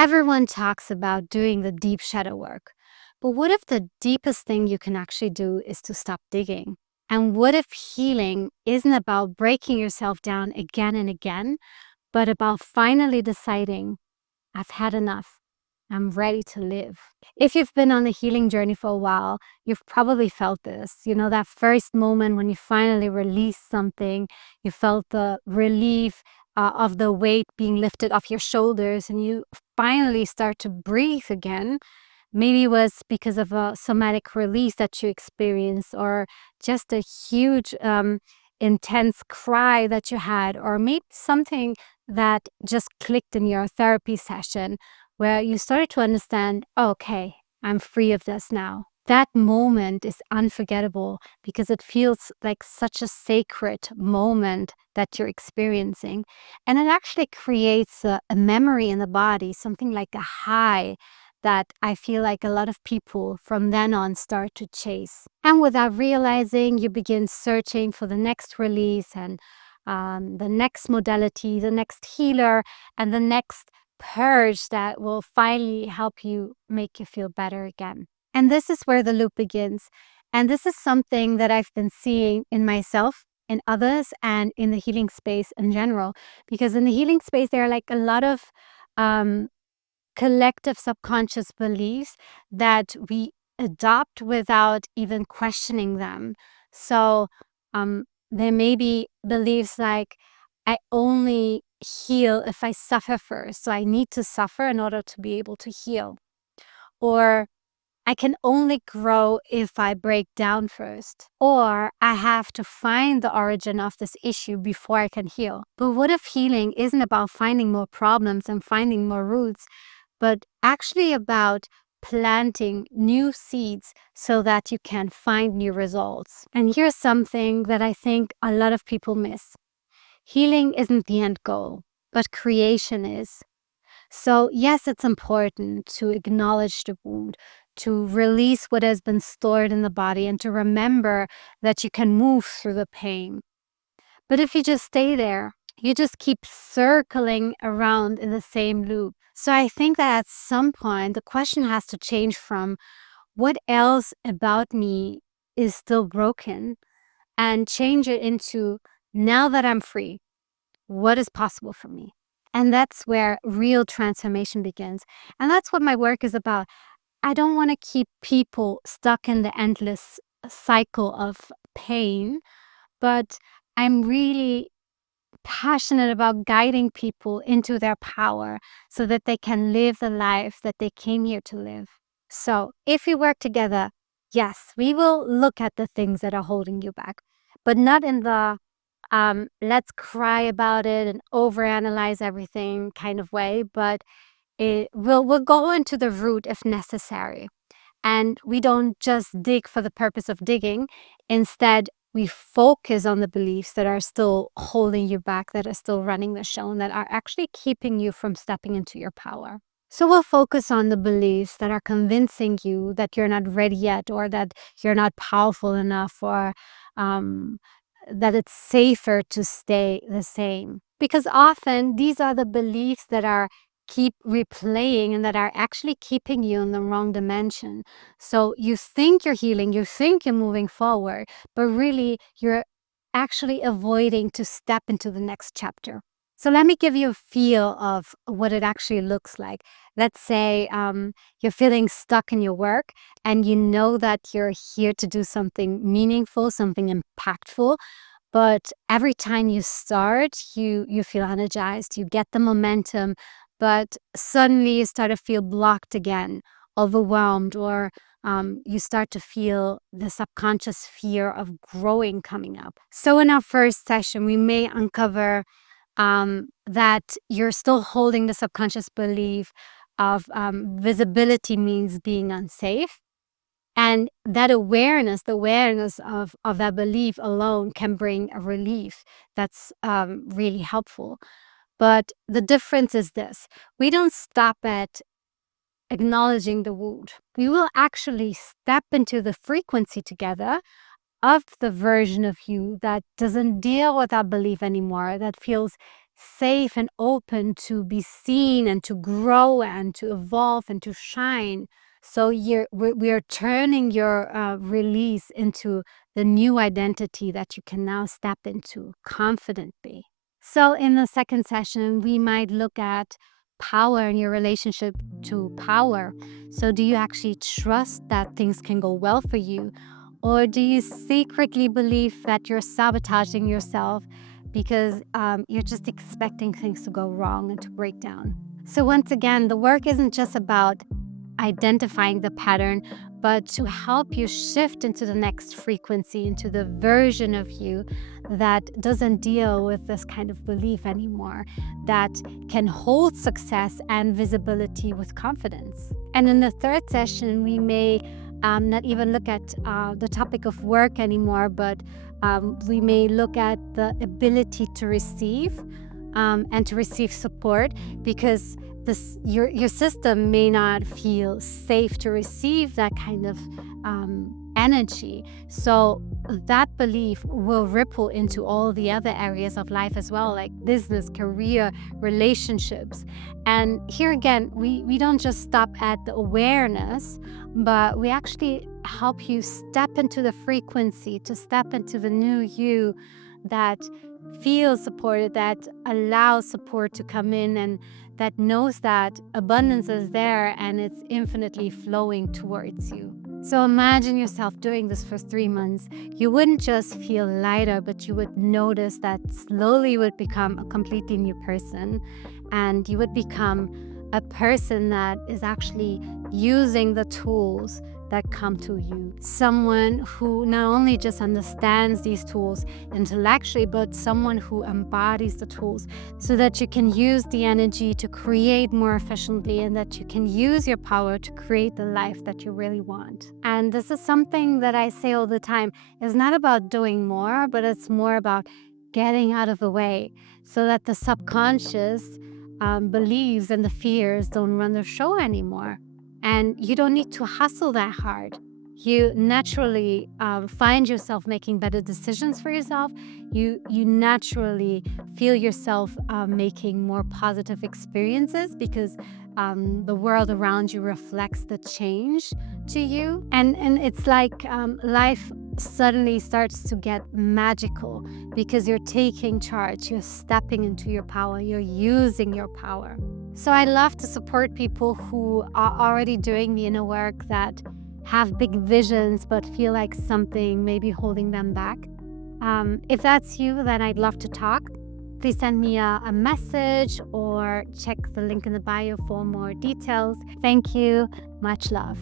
Everyone talks about doing the deep shadow work. But what if the deepest thing you can actually do is to stop digging? And what if healing isn't about breaking yourself down again and again, but about finally deciding, I've had enough. I'm ready to live. If you've been on the healing journey for a while, you've probably felt this. You know, that first moment when you finally released something, you felt the relief of the weight being lifted off your shoulders, and you finally start to breathe again. Maybe it was because of a somatic release that you experienced, or just a huge, intense cry that you had, or maybe something that just clicked in your therapy session where you started to understand, "Oh, okay, I'm free of this now." That moment is unforgettable because it feels like such a sacred moment that you're experiencing. And it actually creates a memory in the body, something like a high that I feel like a lot of people from then on start to chase. And without realizing, you begin searching for the next release and the next modality, the next healer, and the next purge that will finally help you make you feel better again. And this is where the loop begins. And this is something that I've been seeing in myself, in others, and in the healing space in general. Because in the healing space, there are like a lot of um, collective subconscious beliefs that we adopt without even questioning them. So there may be beliefs like, I only heal if I suffer first. So I need to suffer in order to be able to heal. Or I can only grow if I break down first. Or I have to find the origin of this issue before I can heal. But what if healing isn't about finding more problems and finding more roots, but actually about planting new seeds so that you can find new results? And here's something that I think a lot of people miss. Healing isn't the end goal, but creation is. So, yes, it's important to acknowledge the wound, to release what has been stored in the body, and to remember that you can move through the pain. But if you just stay there, you just keep circling around in the same loop. So, I think that at some point, the question has to change from what else about me is still broken, and change it into, now that I'm free, what is possible for me? And that's where real transformation begins. And that's what my work is about. I don't want to keep people stuck in the endless cycle of pain, but I'm really passionate about guiding people into their power so that they can live the life that they came here to live. So, if we work together, yes, we will look at the things that are holding you back, but not in the let's cry about it and overanalyze everything kind of way, but we'll go into the root if necessary. And we don't just dig for the purpose of digging. Instead, we focus on the beliefs that are still holding you back, that are still running the show, and that are actually keeping you from stepping into your power. So we'll focus on the beliefs that are convincing you that you're not ready yet, or that you're not powerful enough, or um, that it's safer to stay the same. Because often these are the beliefs that are keep replaying and that are actually keeping you in the wrong dimension. So you think you're healing, you think you're moving forward, but really you're actually avoiding to step into the next chapter. So let me give you a feel of what it actually looks like. Let's say you're feeling stuck in your work and you know that you're here to do something meaningful, something impactful, but every time you start, you feel energized, you get the momentum, but suddenly you start to feel blocked again, overwhelmed, or you start to feel the subconscious fear of growing coming up. So in our first session, we may uncover that you're still holding the subconscious belief of visibility means being unsafe, and that awareness, the awareness of that belief alone can bring a relief that's really helpful. But the difference is this: we don't stop at acknowledging the wound. We will actually step into the frequency together of the version of you that doesn't deal with that belief anymore, that feels safe and open to be seen and to grow and to evolve and to shine. So we're turning your release into the new identity that you can now step into confidently. So in the second session, we might look at power in your relationship to power. So do you actually trust that things can go well for you? Or do you secretly believe that you're sabotaging yourself because you're just expecting things to go wrong and to break down? So, once again, the work isn't just about identifying the pattern, but to help you shift into the next frequency, into the version of you that doesn't deal with this kind of belief anymore, that can hold success and visibility with confidence. And in the third session, we may not even look at the topic of work anymore, but we may look at the ability to receive and to receive support, because your system may not feel safe to receive that kind of energy. So that belief will ripple into all the other areas of life as well, like business, career, relationships. And here again, we don't just stop at the awareness, but we actually help you step into the frequency, to step into the new you that feels supported, that allows support to come in, and that knows that abundance is there and it's infinitely flowing towards you. So imagine yourself doing this for 3 months. You wouldn't just feel lighter, but you would notice that slowly you would become a completely new person, and you would become a person that is actually using the tools that come to you. Someone who not only just understands these tools intellectually, but someone who embodies the tools so that you can use the energy to create more efficiently, and that you can use your power to create the life that you really want. And this is something that I say all the time. It's not about doing more, but it's more about getting out of the way so that the subconscious beliefs and the fears don't run the show anymore. And you don't need to hustle that hard. You naturally find yourself making better decisions for yourself. You naturally feel yourself making more positive experiences, because the world around you reflects the change to you. And it's like life suddenly starts to get magical because you're taking charge, you're stepping into your power, you're using your power. So I love to support people who are already doing the inner work, that have big visions but feel like something may be holding them back. If that's you, then I'd love to talk. Please send me a message or check the link in the bio for more details. Thank you. Much love.